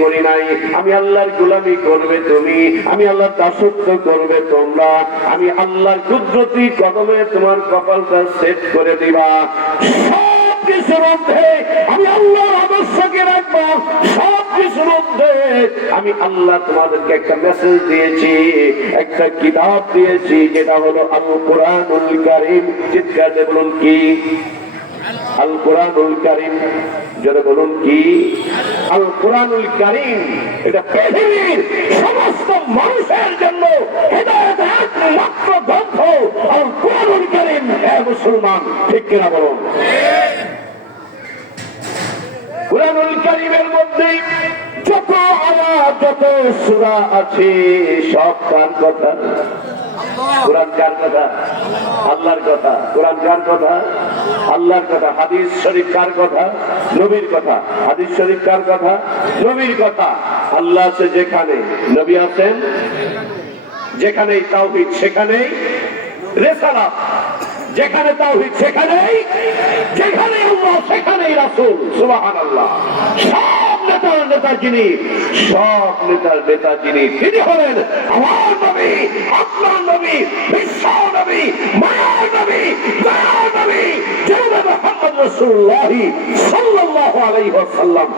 করি নাই। আমি আল্লাহর গোলামি করবে তুমি, আমি আল্লাহর দাসত্ব করবে তোমরা, আমি আল্লাহর কুদরতি কদমে তোমার কপালটা সেট করে দিবা। সব কিছুর মধ্যে আমি আল্লাহর আদর্শকে রাখবো। সব কিছুর মধ্যে আমি আল্লাহ তোমাদেরকে একটা মেসেজ দিয়েছি, একটা কিতাব দিয়েছি, যেটা হলো আল কোরআনুল কারীম। চিৎকার দিয়ে বলুন কি? আল কোরআনুল কারীম। যারা বলুন কি? আল কোরআনুল কারীম। এটা পৃথিবীর সমস্ত মানুষের জন্য হেদায়েতের একমাত্র গ্রন্থ আল কোরআনুল কারীম। হে মুসলমান, ঠিক কিনা বলুন? কোরআনুল কারীমের মধ্যে যত আয়াত, যত সূরা আছে, সব কার কথা? কোরআন কার কথা? আল্লাহর কথা। কোরআন কার কথা? আল্লাহর কথা। হাদিস শরীফ কার কথা? নবীর কথা। হাদিস শরীফ কার কথা? নবীর কথা। আল্লাহ আছে যেখানে, নবী আছেন যেখানেই, তাওহীদ সেখানেই রিসালাত, যেখানে তাওহীদ সেখানেই, যেখানে আল্লাহ সেখানেই রাসূল। সুবহানাল্লাহ। সব নেতার নেতা যিনি, সব নেতার নেতা যিনি, তিনি হলেন আমার নবী, আপনার নবী, বিশ্ব নবী, মায়ার নবী, দয়ার নবী, জনাব মুহাম্মদ রাসূলুল্লাহ সাল্লাল্লাহু আলাইহি ওয়াসাল্লাম।